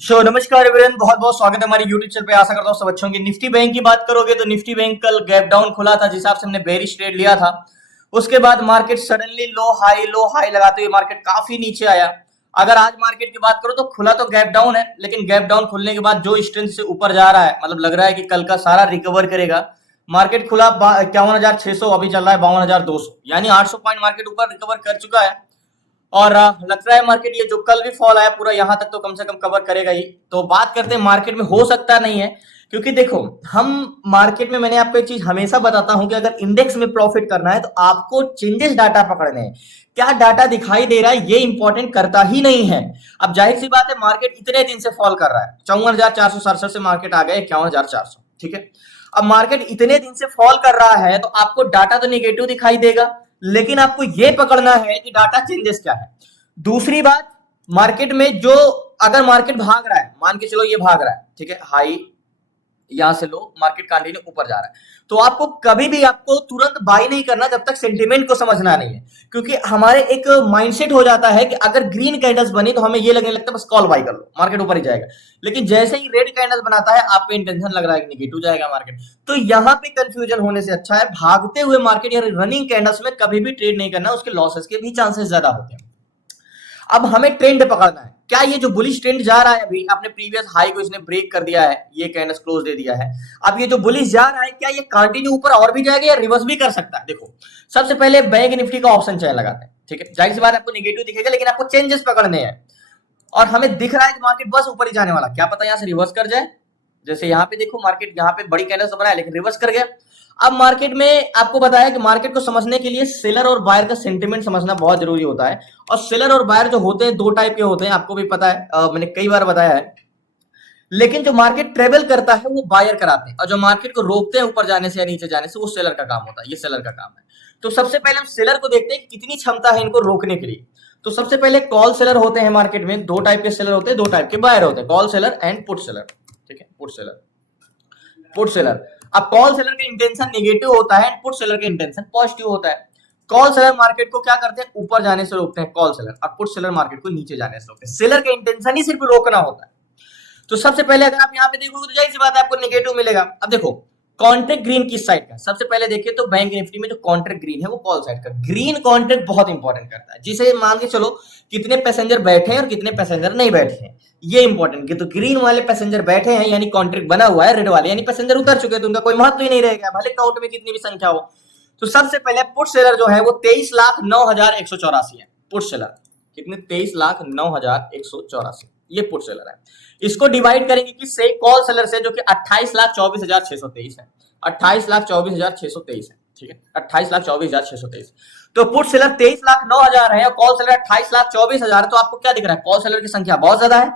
नमस्कार एवरीवन, बहुत बहुत स्वागत है हमारी यूट्यूब चैनल पे। आशा करता हूँ सब अच्छे होंगे। निफ्टी बैंक की बात करोगे तो निफ्टी बैंक कल गैप डाउन खुला था, जिस हिसाब से हमने बेरिश ट्रेड लिया था। उसके बाद मार्केट सडनली लो हाई लगाते हुए मार्केट काफी नीचे आया। अगर आज मार्केट की बात करो तो खुला तो गैप डाउन है, लेकिन गैप डाउन खुलने के बाद जो स्ट्रेंथ से ऊपर जा रहा है, मतलब लग रहा है कि कल का सारा रिकवर करेगा। मार्केट खुला 51,600, अभी चल रहा है 52,200, यानी 800 पॉइंट मार्केट ऊपर रिकवर कर चुका है। और लग रहा है मार्केट ये जो कल भी फॉल आया पूरा यहां तक तो कम से कम कवर करेगा ही। तो बात करते हैं मार्केट में हो सकता नहीं है, क्योंकि देखो हम मार्केट में, मैंने आपको एक चीज हमेशा बताता हूं कि अगर इंडेक्स में प्रॉफिट करना है तो आपको चेंजेस डाटा पकड़ने हैं। क्या डाटा दिखाई दे रहा है ये इंपॉर्टेंट करता ही नहीं है। अब जाहिर सी बात है, मार्केट इतने दिन से फॉल कर रहा है, 54,467 से मार्केट आ गया 51,400, ठीक है। अब मार्केट इतने दिन से फॉल कर रहा है तो आपको डाटा तो नेगेटिव दिखाई देगा, लेकिन आपको यह पकड़ना है कि डाटा चेंजेस क्या है। दूसरी बात, मार्केट में जो, अगर मार्केट भाग रहा है, मान के चलो ये भाग रहा है, ठीक है, हाई यहां से लो, मार्केट कंटिन्यू ऊपर जा रहा है, तो आपको कभी भी आपको तुरंत बाई नहीं करना जब तक सेंटिमेंट को समझना नहीं है। क्योंकि हमारे एक माइंडसेट हो जाता है कि अगर ग्रीन कैंडल्स बनी तो हमें ये लगने लगता है बस कॉल बाई कर लो, मार्केट ऊपर ही जाएगा। लेकिन जैसे ही रेड कैंडल्स बनाता है आपको इंटेंशन लग रहा है कि निगेटिव जाएगा मार्केट। तो यहां पे कंफ्यूजन होने से अच्छा है भागते हुए मार्केट या रनिंग कैंडल्स में कभी भी ट्रेड नहीं करना, उसके लॉसेस के भी चांसेस ज्यादा होते हैं। अब हमें ट्रेंड पकड़ना है। क्या ये जो बुलिश ट्रेंड जा रहा है, अभी आपने प्रीवियस हाई को इसने ब्रेक कर दिया है, ये कैंडल्स क्लोज दे दिया है। अब ये जो बुलिश जा रहा है, क्या ये कंटिन्यू ऊपर और भी जाएगा या रिवर्स भी कर सकता है? देखो, सबसे पहले बैंक निफ्टी का ऑप्शन चेन लगाते हैं, ठीक है। जाहिर सी बात आपको नेगेटिव दिखेगा, लेकिन आपको चेंजेस पकड़ने हैं। और हमें दिख रहा है कि मार्केट बस ऊपर ही जाने वाला, क्या पता यहां से रिवर्स कर जाए। जैसे यहाँ पे देखो, मार्केट यहाँ पे बड़ी कैंडल्स बनाया लेकिन रिवर्स कर गया। अब मार्केट में आपको बताया कि मार्केट को समझने के लिए सेलर और बायर का सेंटिमेंट समझना बहुत जरूरी होता है। और सेलर और बायर जो होते हैं दो टाइप के होते हैं, आपको भी पता है, मैंने कई बार बताया है। लेकिन जो मार्केट ट्रेवल करता है वो बायर कराते हैं, और जो मार्केट को रोकते हैं ऊपर जाने से या नीचे जाने से वो सेलर का काम होता है। ये सेलर का काम है। तो सबसे पहले हम सेलर को देखते हैं कितनी क्षमता है इनको रोकने के लिए। तो सबसे पहले कॉल सेलर होते हैं मार्केट में, दो टाइप के सेलर होते हैं, दो टाइप के बायर होते हैं, call seller and put seller, ठीक है। Put seller. अब कॉल सेलर का इंटेंशन नेगेटिव होता है, पुट सेलर का इंटेंशन पॉजिटिव होता है। कॉल सेलर मार्केट को क्या करते हैं, ऊपर जाने से रोकते हैं कॉल सेलर, और पुट सेलर मार्केट को नीचे जाने से रोकते हैं। सेलर का इंटेंशन ही सिर्फ रोकना होता है। तो सबसे पहले अगर आप यहाँ पे देखोगे तो जाहिर सी बात है आपको नेगेटिव मिलेगा। अब देखो कॉन्ट्रैक्ट ग्रीन किस साइड का, सबसे पहले देखिए तो बैंक निफ्टी में जो कॉन्ट्रैक्ट ग्रीन है वो कॉल साइड का। ग्रीन कॉन्ट्रैक्ट बहुत इंपॉर्टेंट करता है, जिसे मान के चलो कितने पैसेंजर बैठे हैं और कितने पैसेंजर नहीं बैठे हैं, ये इंपॉर्टेंट। कि तो ग्रीन वाले पैसेंजर बैठे हैं यानी कॉन्ट्रैक्ट बना हुआ है, रेड वाले यानी पैसेंजर उतर चुके हैं, तो उनका कोई महत्व ही नहीं रहेगा भले काउंट में कितनी भी संख्या हो। तो सबसे पहले पुट सेलर जो है वो 23,09,184 है। पुट सेलर कितने, 23,09,184, ये पुट सेलर है। इसको डिवाइड करेंगे किससे, कॉल सेलर से, जो कि 28,24,623 है। 28,24,623 है, ठीक है। 28,24,623। तो पुट सेलर 23,09,000 है और कॉल सेलर 28,24,000 है। तो आपको क्या दिख रहा है, कॉल सेलर की संख्या बहुत ज्यादा है,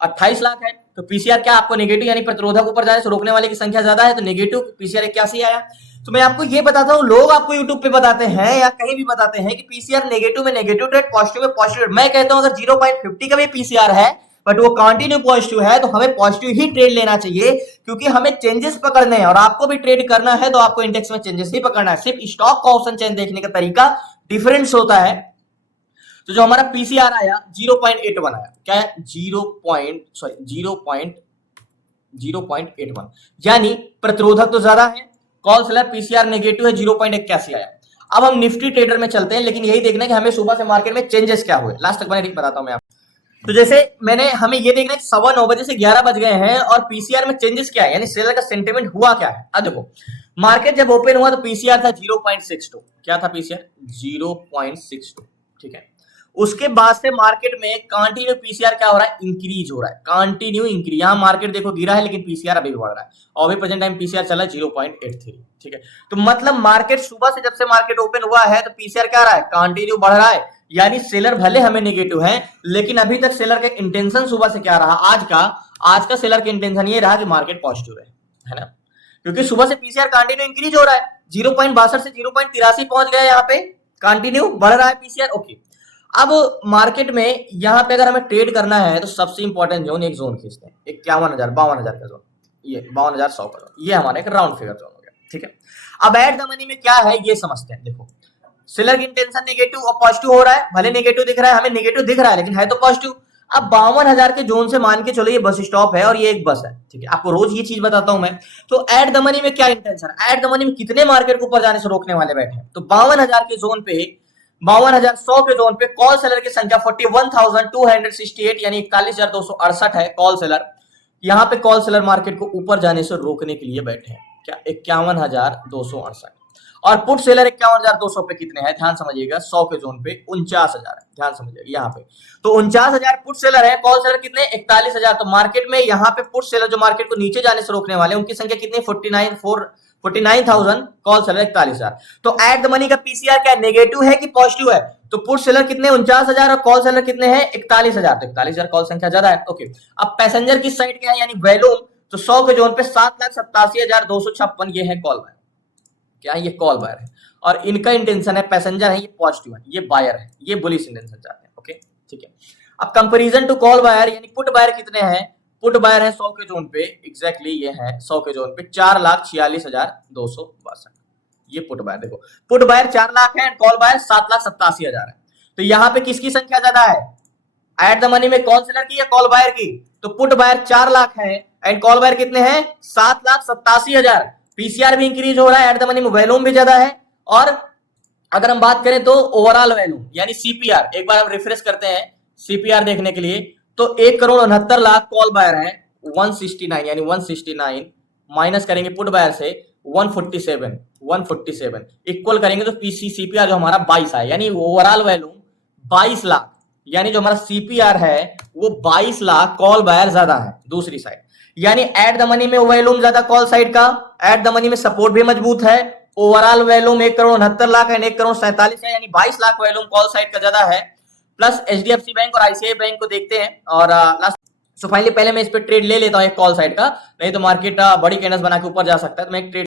28 लाख है। तो पीसीआर क्या आपको नेगेटिव यानी प्रतिरोधक ऊपर जाने से रोकने वाले की संख्या ज्यादा है, तो नेगेटिव पीसीआर 81 आया। तो मैं आपको ये बताता हूं, लोग आपको यूट्यूब पे बताते हैं या कहीं भी बताते हैं कि पीसीआर नेगेटिव में नेगेटिव ट्रेड, पॉजिटिव में पॉजिटिव ट्रेड। मैं कहता हूं अगर 0.50 का भी पीसीआर है बट वो कंटिन्यू पॉजिटिव है तो हमें पॉजिटिव ही ट्रेड लेना चाहिए, क्योंकि हमें चेंजेस पकड़ने हैं। और आपको भी ट्रेड करना है तो आपको इंडेक्स में चेंजेस ही पकड़ना है। सिर्फ स्टॉक का ऑप्शन चेंज देखने का तरीका डिफरेंस होता है। तो जो हमारा पीसीआर आया 0.81 आया, क्या है 0.81, यानी प्रतिरोधक तो ज्यादा है। कॉल सेलर पीसीआर नेगेटिव है, 0.81 आया। अब हम निफ्टी ट्रेडर में चलते हैं, लेकिन यही देखना है कि हमें सुबह से मार्केट में चेंजेस क्या हुए। लास्ट तक मैंने बताता हूं मैं आपको। तो जैसे हमें ये देखना है 9:15 बजे से 11 बज गए हैं और पीसीआर में चेंजेस क्या है, यानी सेलर का सेंटिमेंट हुआ क्या है। अब देखो मार्केट जब ओपन हुआ तो पीसीआर था 0.62, क्या था पीसीआर 0.62, ठीक है। उसके बाद से मार्केट में कंटिन्यू पीसीआर क्या हो रहा है, इंक्रीज हो रहा है, कंटिन्यू इंक्रीज। यहां मार्केट देखो गिरा है लेकिन पीसीआर अभी भी बढ़ रहा है, और अभी प्रेजेंट टाइम पीसीआर चला है 0.83, ठीक है। तो मतलब मार्केट सुबह से, जब से मार्केट ओपन हुआ है तो पीसीआर क्या रहा है, कंटिन्यू बढ़ रहा है। यानी सेलर भले हमें नेगेटिव है, लेकिन अभी तक सेलर का इंटेंशन सुबह से क्या रहा, आज का सेलर का इंटेंशन ये रहा कि मार्केट पॉजिटिव है ना। क्योंकि सुबह से पीसीआर कंटिन्यू इंक्रीज हो रहा है, 0.62 से 0.83 पहुंच गया, यहाँ पे कंटिन्यू बढ़ रहा है पीसीआर, ओके। अब मार्केट में यहां पे अगर हमें ट्रेड करना है तो सबसे इंपॉर्टेंट जोन, एक जोन खींचते हैं 51,000 52,000 का जोन, ये 52,100 का जोन, ये हमारा एक राउंड फिगर जोन हो गया, ठीक है। अब एट द मनी में क्या है ये समझते हैं। देखो सेलर की इंटेंशन नेगेटिव और पॉजिटिव हो रहा है, भले नेगेटिव दिख रहा है, हमें नेगेटिव दिख रहा है लेकिन है तो पॉजिटिव। अब 52,000 के जोन से मान के चलो ये बस स्टॉप है और ये एक बस है, ठीक है, आपको रोज ये चीज बताता हूं मैं। तो एट द मनी में क्या इंटेंशन है, एट द मनी में कितने मार्केट को ऊपर जाने से रोकने वाले बैठे हैं, तो 52,000 के जोन पे, 52,100 के जोन पे कॉल सेलर की संख्या 41,268 यानी 41,268 है कॉल सेलर। यहाँ पे कॉल सेलर मार्केट को ऊपर जाने से रोकने के लिए बैठे हैं, क्या 51,268। और पुट सेलर 51,200 पे कितने हैं, ध्यान समझिएगा, 100 के जोन पे 49,000 है, ध्यान समझिएगा यहाँ पे। तो 49,000 पुट सेलर है, कॉल सेलर कितने 41,000। तो मार्केट में यहाँ पे पुट सेलर जो मार्केट को नीचे जाने से रोकने वाले उनकी संख्या कितनी 49,000, कॉल सेलर 41,000। तो एट द मनी का पीसीआर क्या नेगेटिव है कि पॉजिटिव है, तो पुट सेलर कितने 49,000 और कॉल सेलर कितने हैं 41,000, तो 41,000 कॉल संख्या ज्यादा है। ओके, अब पैसेंजर की साइड क्या है यानी वैल्यूम, तो 100 के जोन पे 7,87,256 ये है कॉल बायर, क्या ये कॉल बायर है और इनका इंटेंशन है पैसेंजर है, ये पॉजिटिव है, ये बायर है, ये बुलिश इंटेंशन चाहते हैं। ओके ठीक है, अब कंपैरिजन टू कॉल बायर यानी पुट बायर कितने हैं, पुट बायर है 100 के जोन पे, एग्जैक्टली ये है 100 के जोन पे 4,46,262, ये पुट बायर, देखो पुट बायर 4 लाख है, कॉल बायर 7,87,000 है। तो यहाँ पे किसकी संख्या ज्यादा है, एट द मनी में कॉल सेलर की या कॉल बायर की, तो पुट बायर 4 लाख है एंड कॉल बायर कितने हैं 7,87,000। पीसीआर भी इंक्रीज हो रहा है, एट द मनी में वैल्यूम भी ज्यादा है। और अगर हम बात करें तो ओवरऑल वैल्यूम यानी सीपीआर, एक बार हम रिफ्रेश करते हैं सीपीआर देखने के लिए, तो 1,69,00,000 कॉल बायर है, 169 यानी 169 माइनस करेंगे पुट बायर से 147 इक्वल करेंगे तो पीसी सीपीआर जो हमारा 22 है, यानी ओवरऑल वैल्यूम 22 लाख, यानी जो हमारा सीपीआर है वो 22 लाख कॉल बायर ज्यादा है दूसरी साइड, यानी एट द मनी में वैल्यूम ज्यादा कॉल साइड का, एट द मनी में सपोर्ट भी मजबूत है, ओवरऑल वैल्यूम 1,69,00,000 है, 1,47,00,000 है, यानी 22 लाख वैल्यूम कॉल साइड का ज्यादा है। प्लस एचडीएफसी बैंक और आईसीआई बैंक को देखते हैं और लास्ट, सो फाइनली पहले मैं इस पे ट्रेड ले लेता हूं एक कॉल साइड का, नहीं तो मार्केट बड़ी कैंडल्स बना के ऊपर जा सकता है, तो मैं एक ट्रेड।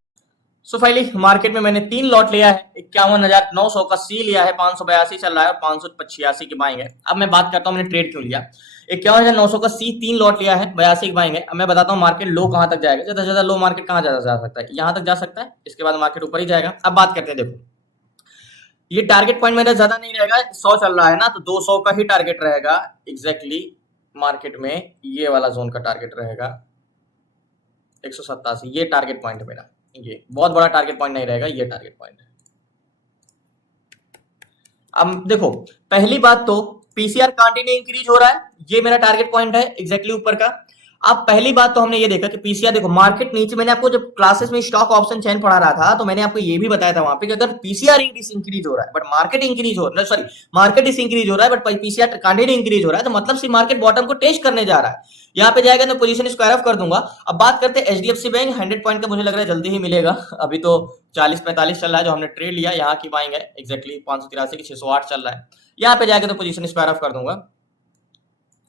सो फाइनली मार्केट में मैंने 3 लॉट लिया है, 51,900 का सी लिया है, 582 चल रहा है और 585 की बाइंग है। अब मैं बात करता हूं मैंने ट्रेड क्यों लिया, 51,900 का सी 3 लॉट लिया है, 82 की बाइंग है। अब मैं बताता हूं मार्केट लो कहां तक जाएगा, ज्यादा से ज्यादा लो मार्केट कहां जा सकता है, यहां तक जा सकता है, इसके बाद मार्केट ऊपर ही जाएगा। अब बात करते हैं, देखो ये टारगेट पॉइंट मेरा ज्यादा नहीं रहेगा, 100 चल रहा है ना, तो 200 का ही टारगेट रहेगा एग्जैक्टली मार्केट में, ये वाला जोन का टारगेट रहेगा 187, ये टारगेट पॉइंट है मेरा, ये बहुत बड़ा टारगेट पॉइंट नहीं रहेगा, ये टारगेट पॉइंट है। अब देखो पहली बात तो पीसीआर कंटिन्यू इंक्रीज हो रहा है, ये मेरा टारगेट पॉइंट है एग्जैक्टली ऊपर का। अब पहली बात तो हमने ये देखा कि पीसीआर, देखो मार्केट नीचे, मैंने आपको जब क्लासेस में स्टॉक ऑप्शन चेन पढ़ा रहा था तो मैंने आपको ये भी बताया था वहां पे कि अगर पीसीआर इंक्रीज हो रहा है बट मार्केट इंक्रीज हो, सॉरी मार्केट इस इंक्रीज हो रहा है बट पीसीआर कंटिन्यू इंक्रीज हो रहा है, तो मतलब से मार्केट बॉटम को टेस्ट करने जा रहा है, यहाँ पे जाएगा तो पोजीशन स्क्वायर ऑफ कर दूंगा। अब बात करते हैं एचडीएफसी बैंक, 100 पॉइंट का मुझे लग रहा है जल्दी ही मिलेगा, अभी तो 40-45 चल रहा है जो हमने ट्रेड लिया, यहाँ की बाइंग है एग्जैक्टली 583 की 608 चल रहा है, यहाँ पे जाएगा तो पोजीशन स्क्वायर ऑफ कर दूंगा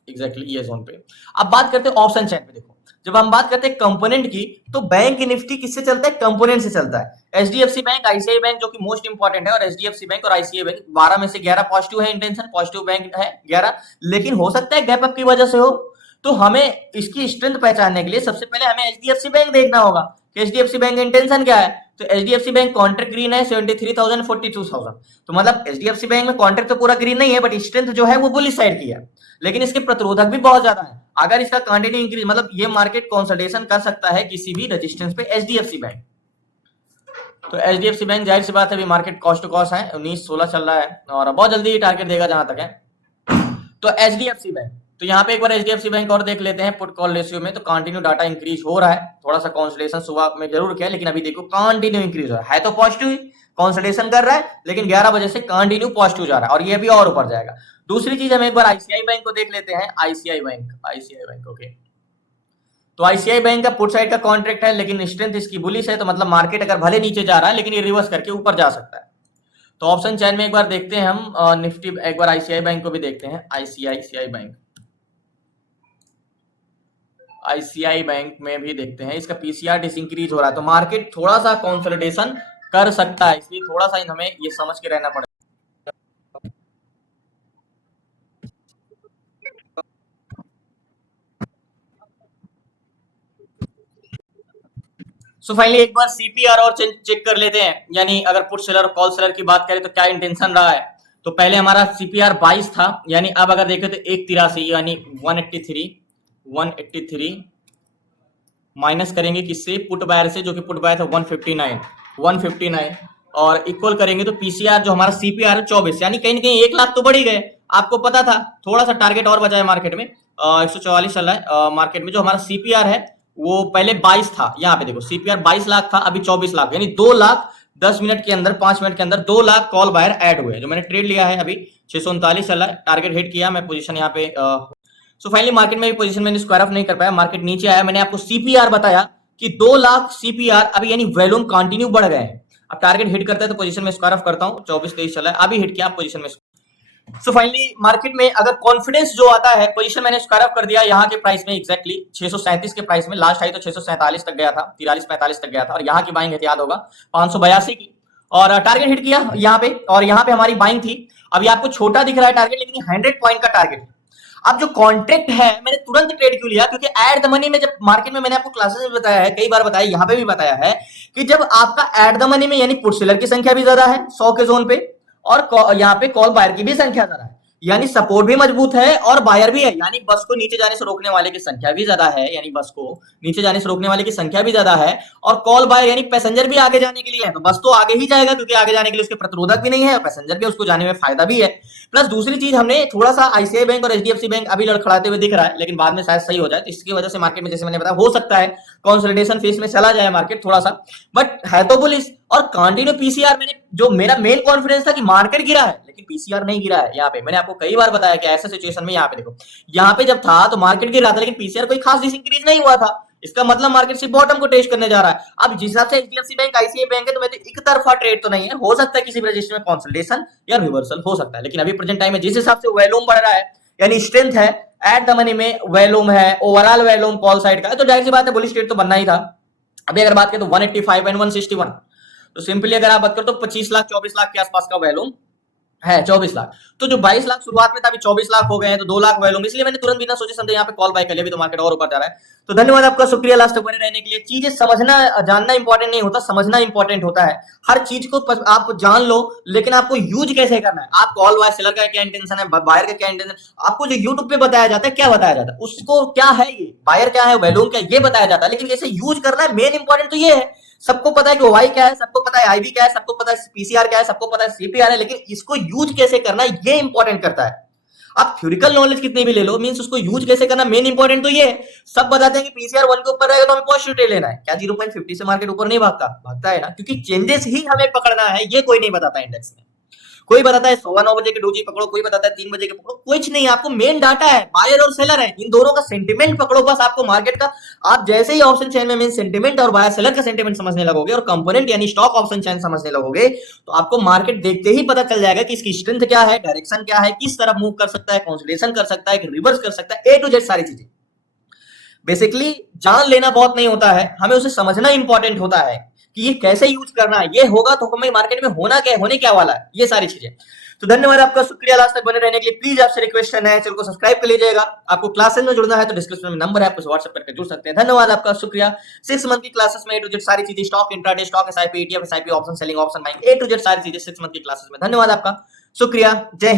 एग्जैक्टली ये जोन पे। अब बात करते हैं ऑप्शन चेन पे, देखो जब हम बात करते हैं कंपोनेंट की तो बैंक निफ्टी किससे चलता है, कंपोनेंट से चलता है। एचडीएफसी बैंक, आईसीआई बैंक जो कि मोस्ट इंपॉर्टेंट है, और एचडीएफसी बैंक और आईसीआई बैंक 12 में से 11 पॉजिटिव है, इंटेंशन पॉजिटिव बैंक है 11, लेकिन हो सकता है गैप अप की वजह से हो, तो हमें इसकी स्ट्रेंथ पहचानने के लिए सबसे पहले हमें एचडीएफसी बैंक देखना होगा कि एचडीएफसी बैंक इंटेंशन क्या है। तो एचडीएफसी बैंक कॉन्ट्रैक्ट ग्रीन है 73,000 42,000, तो मतलब एचडीएफसी बैंक में कॉन्ट्रैक्ट तो पूरा ग्रीन नहीं है बट स्ट्रेंथ जो है वो बुलिश साइड की है, लेकिन इसके प्रतिरोधक भी बहुत ज्यादा है। अगर इसका कंटिन्यू इंक्रीज, मतलब ये मार्केट कंसोलिडेशन कर सकता है किसी भी रेजिस्टेंस पे एचडीएफसी बैंक। तो एचडीएफसी बैंक जाहिर सी बात है अभी मार्केट कॉस्ट टू कॉस्ट है 19-16 चल रहा है और बहुत जल्दी टारगेट देगा जहां तक है। तो एचडीएफसी बैंक, तो यहाँ पे एक बार एचडीएफसी बैंक और देख लेते हैं पुट कॉल रेशियो में, तो कंटिन्यू डाटा इंक्रीज हो रहा है, थोड़ा सा कंसोलिडेशन सुबह में जरूर किया लेकिन अभी देखो कंटिन्यू इंक्रीज हो रहा है तो पॉजिटिव कंसोलिडेशन कर रहा है, लेकिन 11 बजे से कंटिन्यू पॉजिटिव जा रहा है और ये भी और ऊपर जाएगा। दूसरी चीज हम एक बार आईसीआई बैंक को देख लेते हैं, आईसीआई बैंक ओके, तो आईसीआई बैंक का पुट साइड का कॉन्ट्रैक्ट है लेकिन स्ट्रेंथ इसकी बुलिश है, तो मतलब मार्केट अगर भले नीचे जा रहा है लेकिन ये रिवर्स करके ऊपर जा सकता है। तो ऑप्शन चेन में एक बार देखते हैं हम निफ्टी, एक बार आईसीआई बैंक को भी देखते हैं, आईसीआई बैंक में भी देखते हैं, इसका पीसीआर डिसइंक्रीज हो रहा है तो मार्केट थोड़ा सा कंसोलिडेशन कर सकता है, इसलिए थोड़ा सा हमें ये समझ के रहना पड़ेगा। सो फाइनली एक बार सीपीआर और चेक कर लेते हैं, यानी अगर पुट सेलर और कॉल सेलर की बात करें तो क्या इंटेंशन रहा है। तो पहले हमारा सीपीआर 22 था, यानी अब अगर देखें तो 183 यानी 183 माइनस करेंगे किससे, पुट बायर से, जो कि पुट बायर था 159 और इक्वल करेंगे तो पीसीआर जो हमारा सीपीआर है 24, यानी कहीं ना कहीं 1 लाख तो बढ़ ही गए। आपको पता था, थोड़ा सा टारगेट और बचा है मार्केट में, 144 चल रहा है मार्केट में। जो हमारा सीपीआर है वो पहले 22 था, यहाँ पे देखो सीपीआर 22 लाख था, अभी 24 लाख, यानी 2 लाख 10 मिनट के अंदर, 5 मिनट के अंदर 2 लाख कॉल बायर ऐड हुए। जो मैंने ट्रेड लिया है अभी 639 चल रहा है, टारगेट हिट किया, मैं पोजीशन यहाँ पे सो फाइनली मार्केट में भी पोजीशन मैंने स्क्वायर ऑफ नहीं कर पाया, मार्केट नीचे आया। मैंने आपको सीपीआर बताया कि 2 लाख सीपीआर अभी, यानी वॉल्यूम कंटिन्यू बढ़ गए हैं। अब टारगेट हिट करता है तो पोजीशन में स्क्वायर ऑफ करता हूं, 24-23 चला है, अभी हिट किया पोजीशन में। सो फाइनली मार्केट में अगर कॉन्फिडेंस जो आता है, पोजीशन मैंने स्क्वायर ऑफ कर दिया यहाँ के प्राइस में, एक्जैक्टली 637 के प्राइस में, लास्ट आई तो 647 तक गया था, 43-45 तक गया था, और यहाँ की बाइंग है याद होगा 582 की, और टारगेट हिट किया यहाँ पे, और यहाँ पे हमारी बाइंग थी। अभी आपको छोटा दिख रहा है टारगेट, लेकिन 100 पॉइंट का टारगेट है। अब जो कॉन्ट्रैक्ट है मैंने तुरंत ट्रेड क्यों लिया, क्योंकि एट द मनी में, जब मार्केट में मैंने आपको क्लासेस में बताया है, कई बार बताया, यहाँ पे भी बताया है कि जब आपका एट द मनी में, यानी पुट सेलर की संख्या भी ज्यादा है 100 के जोन पे, और यहाँ पे कॉल बायर की भी संख्या ज्यादा है, यानी सपोर्ट भी मजबूत है और बायर भी है, यानी बस को नीचे जाने से रोकने वाले की संख्या भी ज्यादा है, यानी बस को नीचे जाने से रोकने वाले की संख्या भी ज्यादा है, और कॉल बायर यानी पैसेंजर भी आगे जाने के लिए है, तो बस तो आगे ही जाएगा, क्योंकि आगे जाने के लिए उसके प्रतिरोधक भी नहीं है, और पैसेंजर भी, उसको जाने में फायदा भी है। प्लस दूसरी चीज, हमने थोड़ा सा आईसीआई बैंक और एचडीएफसी बैंक अभी लड़खड़ाते हुए दिख रहा है, लेकिन बाद में शायद सही हो जाए, तो इसकी वजह से मार्केट में, जैसे मैंने बताया, हो सकता है कंसोलिडेशन फेज में चला जाए मार्केट थोड़ा सा, बट है तो बुलिश। और कंटिन्यू पीसीआर, मैंने जो मेरा मेन कॉन्फिडेंस था कि मार्केट गिरा है, लेकिन पीसीआर नहीं गिरा है। यहाँ पे मैंने आपको कई बार बताया कि ऐसा सिचुएशन में, यहाँ पे देखो, यहाँ पे जब था तो मार्केट गिर रहा था, लेकिन पीसीआर कोई खास डिसइंक्रीज नहीं हुआ था, इसका मतलब मार्केट सिर्फ बॉटम को टेस्ट करने जा रहा है। अब जिस हिसाब से एचडीएफसी बैंक, आईसीआई बैंक है, तो मैं तो एक तरफा ट्रेड तो नहीं है, हो सकता है किसी भी रजिस्टर में कंसोलिडेशन या रिवर्सल हो सकता है, लेकिन अभी प्रेजेंट टाइम में जिस हिसाब से वॉल्यूम बढ़ रहा है, यानी स्ट्रेंथ है एट द मनी में, वॉल्यूम है, ओवरऑल वॉल्यूम कॉल साइड का, तो जाहिर सी बात है बुलिश ट्रेड तो बनना ही था। अभी अगर बात करें तो 185 एंड 161, तो सिंपली अगर आप बात करो तो 25 लाख 24 लाख के आसपास का वॉल्यूम है, 24 लाख। तो जो 22 लाख शुरुआत में था, अभी 24 लाख हो गए हैं, तो 2 लाख वॉल्यूम, इसलिए मैंने तुरंत बिना सोचे समझे यहाँ पे कॉल बाय कर लिया, अभी तो मार्केट और ऊपर जा रहा है। तो धन्यवाद आपका, शुक्रिया लास्ट तक बने रहने के लिए। चीजें समझना जानना इंपॉर्टेंट नहीं होता, समझना इंपॉर्टेंट होता है। हर चीज को आप जान लो, लेकिन आपको यूज कैसे करना है, आप कॉल बाय सेलर का क्या इंटेंशन है, बायर का क्या इंटेंशन, आपको जो यूट्यूब पे बताया जाता है, क्या बताया जाता है, उसको क्या है, ये बायर क्या है, वॉल्यूम क्या है, ये बताया जाता है, लेकिन कैसे यूज करना है, मेन इंपॉर्टेंट तो ये है। सबको पता है कि वाई क्या है, सबको पता है आईबी क्या है, सबको पता है पीसीआर क्या है, सबको पता है सीपीआर है, लेकिन इसको यूज कैसे करना है, ये इंपॉर्टेंट करता है। आप थ्योरिकल नॉलेज कितनी भी ले लो, मींस उसको यूज कैसे करना, मेन इंपॉर्टेंट तो ये है। सब बताते हैं कि पीसीआर 1 के ऊपर रहेगा तो हमें पॉजिटिव ट्रेड लेना है, क्या 0.50 से मार्केट ऊपर नहीं भागता है ना, क्योंकि चेंजेस ही हमें पकड़ना है, ये कोई नहीं बताता इंडेक्स में। कोई बताता है 9 बजे के डोजी पकड़ो, कोई बताता है 3 बजे के पकड़ो, कुछ नहीं, आपको मेन डाटा है, बायर और सेलर है, इन दोनों का सेंटिमेंट पकड़ो बस। आपको मार्केट का, आप जैसे ही ऑप्शन चेन में मेन सेंटिमेंट और बायर सेलर का सेंटिमेंट समझने लगोगे, और कंपोनेंट यानी स्टॉक ऑप्शन चेन समझने लगोगे, तो आपको मार्केट देखते ही पता चल जाएगा कि इसकी स्ट्रेंथ क्या है, डायरेक्शन क्या है, किस तरफ मूव कर सकता है, कंसोलिडेशन कर सकता है, रिवर्स कर सकता है, ए टू जेड सारी चीजें। बेसिकली जान लेना बहुत नहीं होता है, हमें उसे समझना इंपॉर्टेंट होता है कि ये कैसे यूज करना है, ये होगा तो हमें मार्केट में होने क्या वाला है, ये सारी चीजें। तो धन्यवाद आपका, शुक्रिया लास्ट तक बने रहने के लिए। प्लीज आपसे रिक्वेस्ट है, चैनल को सब्सक्राइब कर लीजिएगा। आपको क्लासेस में जुड़ना है तो डिस्क्रिप्शन में नंबर है, आप व्हाट्सएप करके जुड़ सकते हैं। धन्यवाद आपका, शुक्रिया। 6 मंथ की क्लासेस में ए टू जेड सारी चीजें, stock intraday, stock SIP, ETF, SIP, option selling, option buying, A to Z सारी चीजें 6 मंथ की क्लासेस में। धन्यवाद आपका, शुक्रिया, जय हिंद।